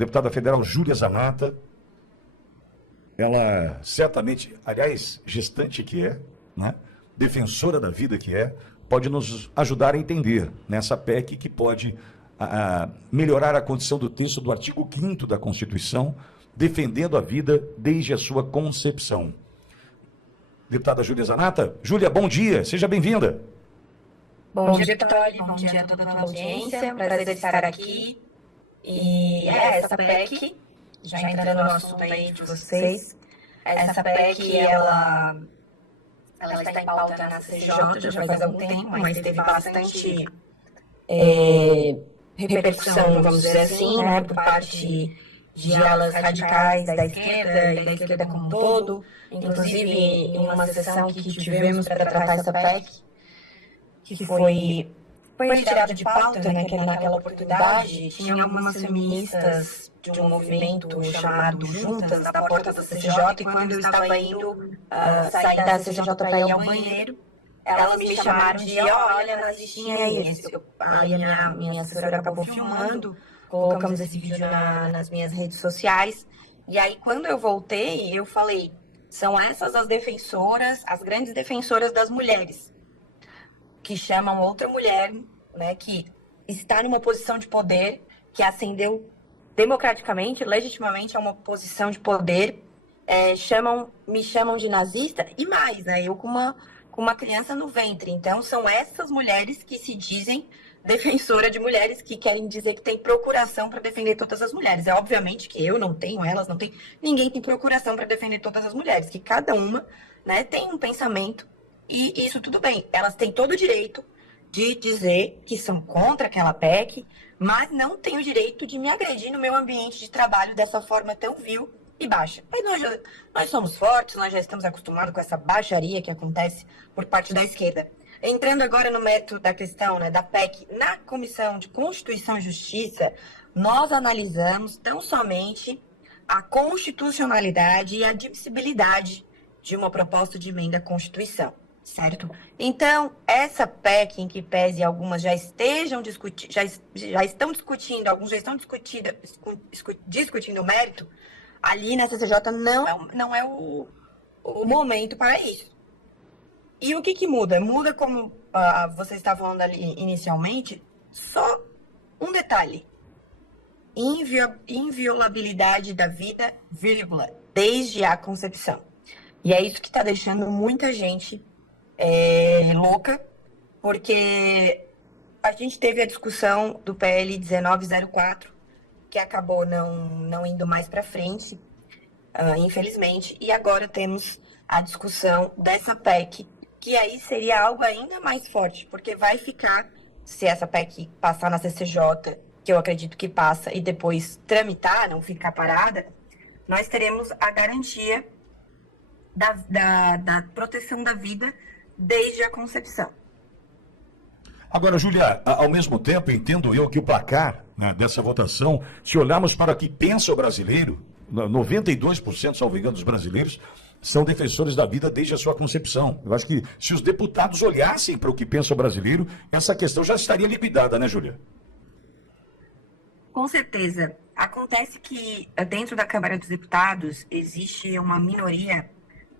deputada federal Júlia Zanata, ela certamente, aliás, gestante que é, né? Defensora da vida que é, pode nos ajudar a entender nessa PEC que pode melhorar a condição do texto do artigo 5º da Constituição, defendendo a vida desde a sua concepção. Deputada Júlia Zanata. Júlia, bom dia, seja bem-vinda. Bom dia, Vitória, bom dia a toda a tua audiência, prazer estar aqui. E essa PEC, já entrando no assunto aí de vocês, essa PEC, ela está em pauta na CCJ já faz algum tempo, mas teve bastante repercussão, vamos dizer assim, né, por parte de alas radicais da esquerda e da esquerda como um todo. Inclusive, em uma sessão que tivemos para tratar essa PEC, que foi retirado de pauta, né, naquela oportunidade, tinha algumas feministas de um movimento chamado Juntas, da porta da CCJ, e quando eu estava indo sair da CCJ para ir ao banheiro, elas me chamaram de, olha, nazistinha aí. Aí a minha assessora acabou filmando, colocamos esse vídeo nas minhas redes sociais, e aí quando eu voltei, eu falei, são essas as defensoras, as grandes defensoras das mulheres, que chamam outra mulher, né, que está numa posição de poder, que ascendeu democraticamente, legitimamente a uma posição de poder, me chamam de nazista, e mais, né, eu com uma criança no ventre. Então, são essas mulheres que se dizem defensora de mulheres, que querem dizer que tem procuração para defender todas as mulheres. É obviamente que eu não tenho, elas não têm, ninguém tem procuração para defender todas as mulheres, que cada uma, né, tem um pensamento, e isso tudo bem. Elas têm todo o direito de dizer que são contra aquela PEC, mas não têm o direito de me agredir no meu ambiente de trabalho dessa forma tão vil e baixa. E nós somos fortes, nós já estamos acostumados com essa baixaria que acontece por parte da esquerda. Entrando agora no mérito da questão, né, da PEC, na Comissão de Constituição e Justiça, nós analisamos tão somente a constitucionalidade e a admissibilidade de uma proposta de emenda à Constituição, certo? Então, essa PEC, em que pese algumas já estão discutindo, alguns já estão discutindo o mérito, ali na CCJ não é o momento para isso. E o que muda? Muda, como você estava falando ali inicialmente, só um detalhe. Inviolabilidade da vida, vírgula, desde a concepção. E é isso que está deixando muita gente louca, porque a gente teve a discussão do PL 1904, que acabou não indo mais para frente, infelizmente, e agora temos a discussão dessa PEC, que aí seria algo ainda mais forte, porque vai ficar, se essa PEC passar na CCJ, que eu acredito que passa, e depois tramitar, não ficar parada, nós teremos a garantia da proteção da vida desde a concepção. Agora, Júlia, ao mesmo tempo, entendo eu que o placar, né, dessa votação, se olharmos para o que pensa o brasileiro, 92%, salvo engano, dos brasileiros são defensores da vida desde a sua concepção. Eu acho que se os deputados olhassem para o que pensa o brasileiro, essa questão já estaria liquidada, né, Júlia? Com certeza. Acontece que dentro da Câmara dos Deputados existe uma minoria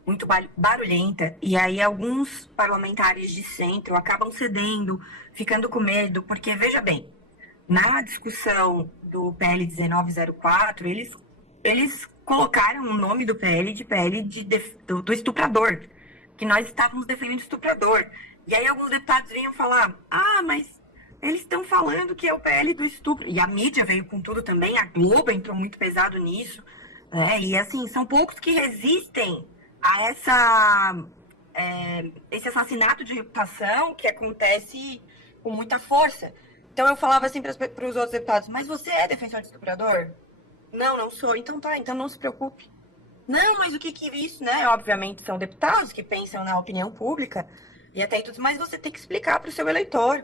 muito barulhenta, e aí alguns parlamentares de centro acabam cedendo, ficando com medo, porque, veja bem, na discussão do PL 1904, eles colocaram o nome do PL de PL do estuprador, que nós estávamos defendendo o estuprador. E aí alguns deputados vinham falar, mas eles estão falando que é o PL do estupro. E a mídia veio com tudo também, a Globo entrou muito pesado nisso, né? E assim, são poucos que resistem a esse assassinato de reputação que acontece com muita força. Então eu falava assim para os outros deputados, mas você é defensor de estuprador? Não sou. Então tá, então não se preocupe. Não, mas o que isso, né? Obviamente são deputados que pensam na opinião pública e até tudo, mas você tem que explicar para o seu eleitor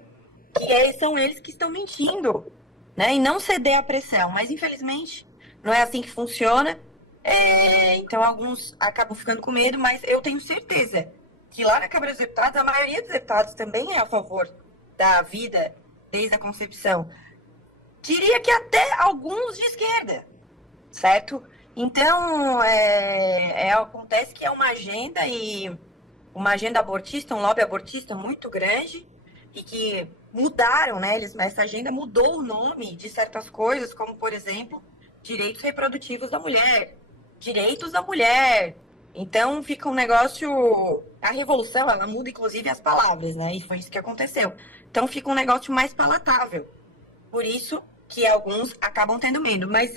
que são eles que estão mentindo, né? E não ceder à pressão. Mas infelizmente não é assim que funciona. Então alguns acabam ficando com medo, mas eu tenho certeza que lá na Câmara dos Deputados, a maioria dos deputados também é a favor da vida desde a concepção. Diria que até alguns de esquerda. certo? Então, acontece que é uma agenda abortista, um lobby abortista muito grande, e que mudaram, né? Essa agenda mudou o nome de certas coisas, como, por exemplo, direitos reprodutivos da mulher, direitos da mulher. Então, fica um negócio... A revolução, ela muda, inclusive, as palavras, né? E foi isso que aconteceu. Então, fica um negócio mais palatável. Por isso que alguns acabam tendo medo. Mas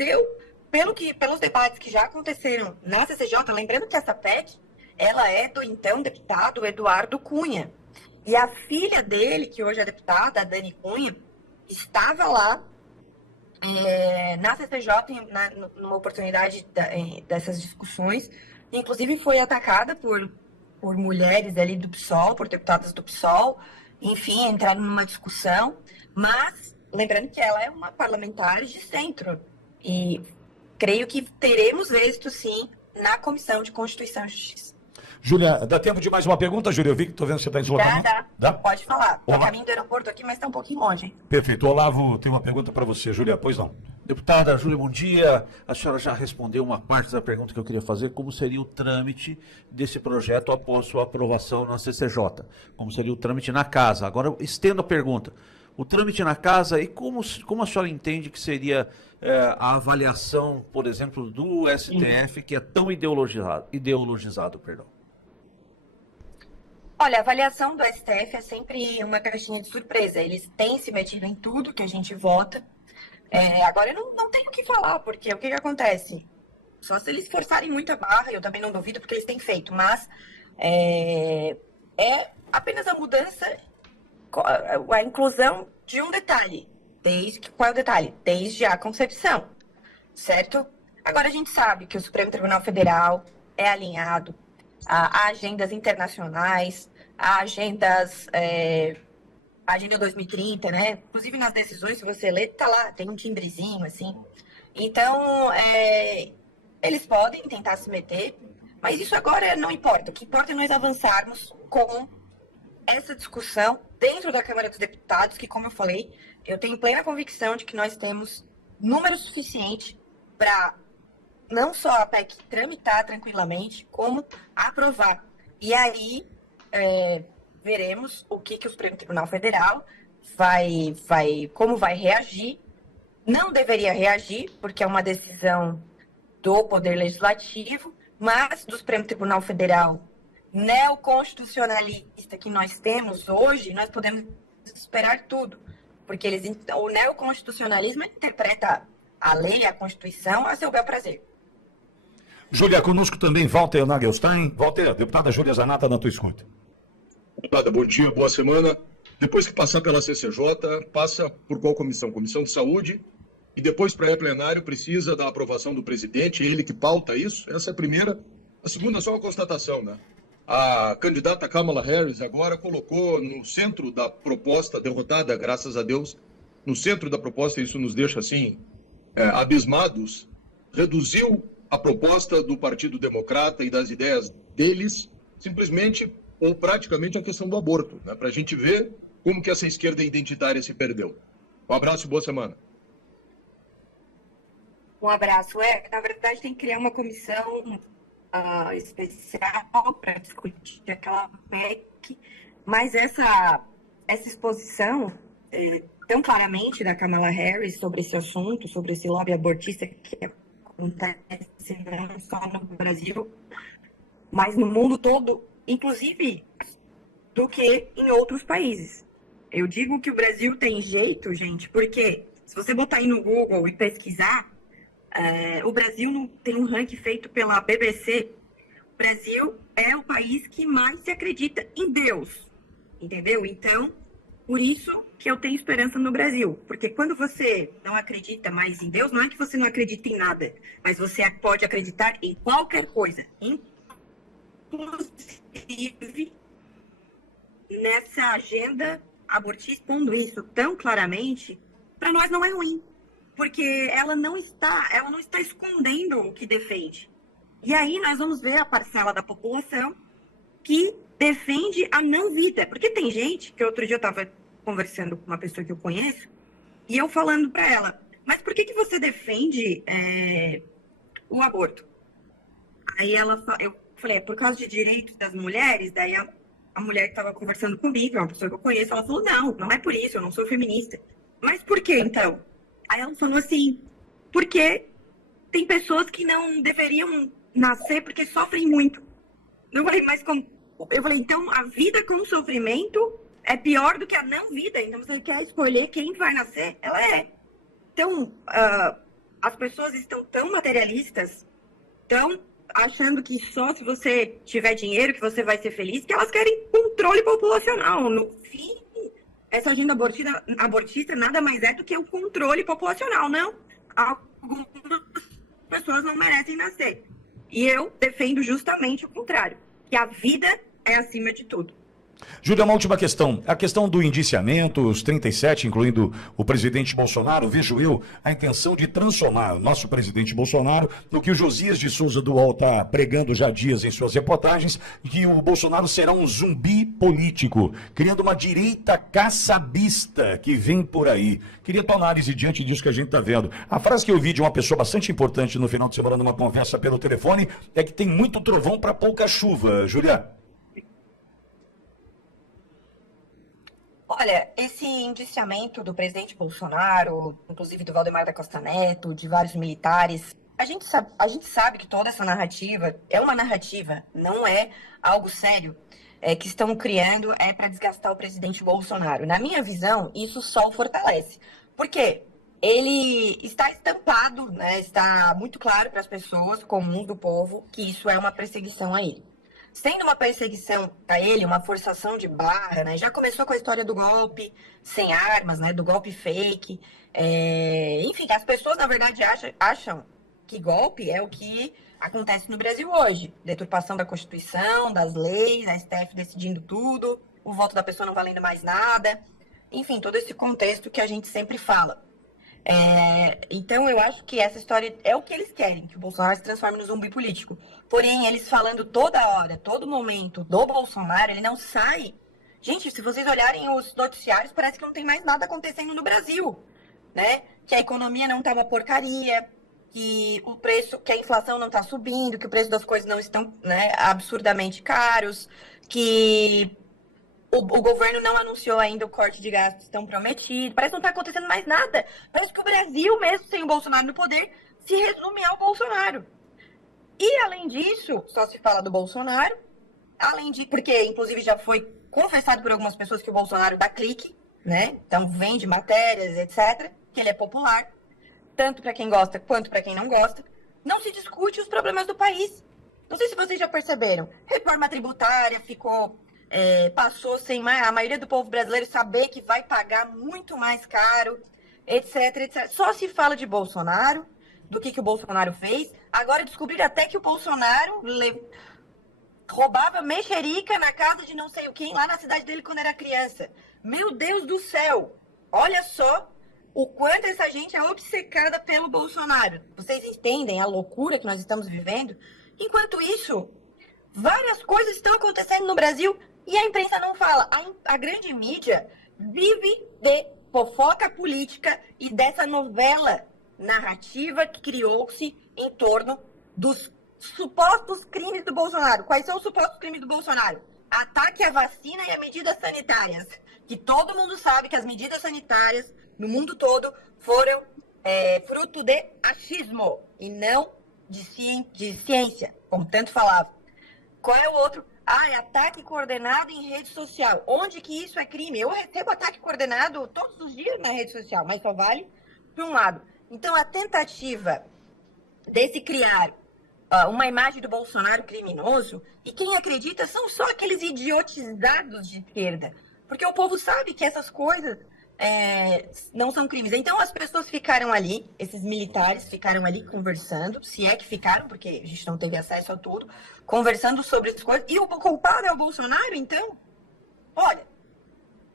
pelos debates que já aconteceram na CCJ, lembrando que essa PEC, ela é do então deputado Eduardo Cunha. E a filha dele, que hoje é deputada, a Dani Cunha, estava lá na CCJ, numa oportunidade dessas discussões. Inclusive foi atacada por mulheres ali do PSOL, por deputadas do PSOL. Enfim, entraram numa discussão. Mas, lembrando que ela é uma parlamentar de centro. E creio que teremos êxito, sim, na Comissão de Constituição e Justiça. Júlia, dá tempo de mais uma pergunta, Júlia? Eu vi que estou vendo que você está em deslocamento. Dá. Pode falar. Estou a caminho do aeroporto aqui, mas está um pouquinho longe. Perfeito. Olavo, tem uma pergunta para você. Júlia, pois não. Deputada Júlia, bom dia. A senhora já respondeu uma parte da pergunta que eu queria fazer, como seria o trâmite desse projeto após sua aprovação na CCJ? Como seria o trâmite na casa? Agora, eu estendo a pergunta. O trâmite na casa e como a senhora entende que seria a avaliação, por exemplo, do STF, que é tão ideologizado, perdão? Olha, a avaliação do STF é sempre uma caixinha de surpresa. Eles têm se metido em tudo que a gente vota. Agora, eu não tenho o que falar, porque o que acontece? Só se eles forçarem muito a barra, eu também não duvido, porque eles têm feito. Mas é apenas a mudança, a inclusão de um detalhe. Qual é o detalhe? Desde a concepção, certo? Agora, a gente sabe que o Supremo Tribunal Federal é alinhado a agendas internacionais, a Agenda 2030, né? Inclusive nas decisões, se você ler, tá lá, tem um timbrezinho, assim. Então, eles podem tentar se meter, mas isso agora não importa. O que importa é nós avançarmos com essa discussão dentro da Câmara dos Deputados, que, como eu falei, eu tenho plena convicção de que nós temos número suficiente para não só a PEC tramitar tranquilamente, como aprovar. E aí, veremos o que o Supremo Tribunal Federal como vai reagir. Não deveria reagir, porque é uma decisão do Poder Legislativo, mas do Supremo Tribunal Federal neoconstitucionalista que nós temos hoje, nós podemos esperar tudo. Porque o neoconstitucionalismo interpreta a lei, a Constituição, a seu bel prazer. Júlia, conosco também Walter Nagelstein. Walter, deputada Júlia Zanata, na tua escuta. Deputada, bom dia, boa semana. Depois que passar pela CCJ, passa por qual comissão? Comissão de Saúde. E depois, para plenário, precisa da aprovação do presidente, ele que pauta isso. Essa é a primeira. A segunda, só uma constatação, né? A candidata Kamala Harris agora colocou no centro da proposta, derrotada, graças a Deus, no centro da proposta, isso nos deixa, assim, abismados, reduziu a proposta do Partido Democrata e das ideias deles, simplesmente ou praticamente a questão do aborto, né? Para a gente ver como que essa esquerda identitária se perdeu. Um abraço e boa semana. Um abraço. Na verdade, tem que criar uma comissão especial para discutir aquela PEC, mas essa exposição tão claramente da Kamala Harris sobre esse assunto, sobre esse lobby abortista que acontece não só no Brasil, mas no mundo todo, inclusive do que em outros países. Eu digo que o Brasil tem jeito, gente, porque se você botar aí no Google e pesquisar, o Brasil tem um ranking feito pela BBC. O Brasil é o país que mais se acredita em Deus, entendeu? Então, por isso que eu tenho esperança no Brasil. Porque quando você não acredita mais em Deus, não é que você não acredita em nada, mas você pode acreditar em qualquer coisa, inclusive nessa agenda abortista, pondo isso tão claramente, para nós não é ruim. Porque ela não está escondendo o que defende. E aí nós vamos ver a parcela da população que defende a não vida. Porque tem gente, que outro dia eu estava conversando com uma pessoa que eu conheço, e eu falando para ela, mas por que você defende o aborto. Aí eu falei, é por causa de direitos das mulheres? Daí a mulher que estava conversando comigo, é uma pessoa que eu conheço, ela falou, não é por isso, eu não sou feminista. Mas por que, então? Aí ela falou assim, porque tem pessoas que não deveriam nascer porque sofrem muito. Eu falei, mas como? Eu falei, então a vida com sofrimento é pior do que a não vida. Então você quer escolher quem vai nascer? Ela é. Então, as pessoas estão tão materialistas, tão achando que só se você tiver dinheiro que você vai ser feliz, que elas querem controle populacional. No fim, essa agenda abortista nada mais é do que o controle populacional, não? Algumas pessoas não merecem nascer. E eu defendo justamente o contrário, que a vida é acima de tudo. Júlia, uma última questão. A questão do indiciamento, os 37, incluindo o presidente Bolsonaro, vejo eu a intenção de transformar o nosso presidente Bolsonaro no que o Josias de Souza do UOL está pregando já há dias em suas reportagens, que o Bolsonaro será um zumbi político, criando uma direita caçabista que vem por aí. Queria tua análise diante disso que a gente está vendo. A frase que eu vi de uma pessoa bastante importante no final de semana numa conversa pelo telefone é que tem muito trovão para pouca chuva. Júlia? Olha, esse indiciamento do presidente Bolsonaro, inclusive do Valdemar da Costa Neto, de vários militares, a gente sabe que toda essa narrativa é uma narrativa, não é algo sério, que estão criando para desgastar o presidente Bolsonaro. Na minha visão, isso só o fortalece. Por quê? Ele está estampado, né, está muito claro para as pessoas comuns do povo que isso é uma perseguição a ele. Sendo uma perseguição a ele, uma forçação de barra, né? Já começou com a história do golpe sem armas, né? Do golpe fake. Enfim, as pessoas, na verdade, acham que golpe é o que acontece no Brasil hoje. Deturpação da Constituição, das leis, a STF decidindo tudo, o voto da pessoa não valendo mais nada. Enfim, todo esse contexto que a gente sempre fala. Então eu acho que essa história é o que eles querem, que o Bolsonaro se transforme no zumbi político. Porém, eles falando toda hora, todo momento do Bolsonaro, ele não sai. Gente, se vocês olharem os noticiários, parece que não tem mais nada acontecendo no Brasil, né? Que a economia não tá uma porcaria, que que a inflação não tá subindo, que o preço das coisas não estão, né, absurdamente caros, que o governo não anunciou ainda o corte de gastos tão prometido. Parece que não está acontecendo mais nada. Parece que o Brasil, mesmo sem o Bolsonaro no poder, se resume ao Bolsonaro. E, além disso, só se fala do Bolsonaro, porque, inclusive, já foi confessado por algumas pessoas que o Bolsonaro dá clique, né? Então, vende matérias, etc., que ele é popular, tanto para quem gosta quanto para quem não gosta. Não se discute os problemas do país. Não sei se vocês já perceberam. Reforma tributária passou sem a maioria do povo brasileiro saber que vai pagar muito mais caro, etc, etc. Só se fala de Bolsonaro, do que o Bolsonaro fez. Agora descobriram até que o Bolsonaro roubava mexerica na casa de não sei o quem, lá na cidade dele quando era criança. Meu Deus do céu! Olha só o quanto essa gente é obcecada pelo Bolsonaro. Vocês entendem a loucura que nós estamos vivendo? Enquanto isso, várias coisas estão acontecendo no Brasil e a imprensa não fala. A grande mídia vive de fofoca política e dessa novela narrativa que criou-se em torno dos supostos crimes do Bolsonaro. Quais são os supostos crimes do Bolsonaro? Ataque à vacina e a medidas sanitárias. Que todo mundo sabe que as medidas sanitárias no mundo todo foram fruto de achismo e não de ciência, como tanto falava. Qual é o outro? Ataque coordenado em rede social. Onde que isso é crime? Eu recebo ataque coordenado todos os dias na rede social, mas só vale para um lado. Então, a tentativa de criar uma imagem do Bolsonaro criminoso, e quem acredita são só aqueles idiotizados de esquerda. Porque o povo sabe que essas coisas não são crimes. Então, as pessoas ficaram ali, esses militares ficaram ali conversando, se é que ficaram, porque a gente não teve acesso a tudo, conversando sobre essas coisas. E o culpado é o Bolsonaro, então? Olha,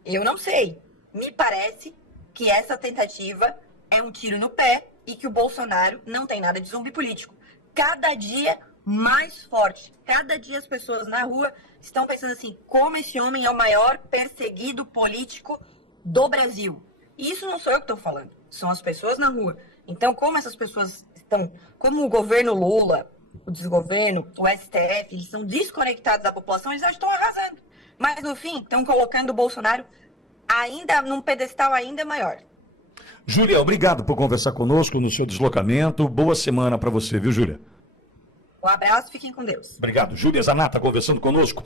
eu não sei. Me parece que essa tentativa é um tiro no pé e que o Bolsonaro não tem nada de zumbi político. Cada dia mais forte. Cada dia as pessoas na rua estão pensando assim, como esse homem é o maior perseguido político do Brasil. E isso não sou eu que estou falando, são as pessoas na rua. Então, como essas pessoas Então, como o governo Lula, o desgoverno, o STF, eles são desconectados da população, eles já estão arrasando. Mas, no fim, estão colocando o Bolsonaro ainda num pedestal ainda maior. Júlia, obrigado por conversar conosco no seu deslocamento. Boa semana para você, viu, Júlia? Um abraço, fiquem com Deus. Obrigado. Júlia Zanata conversando conosco.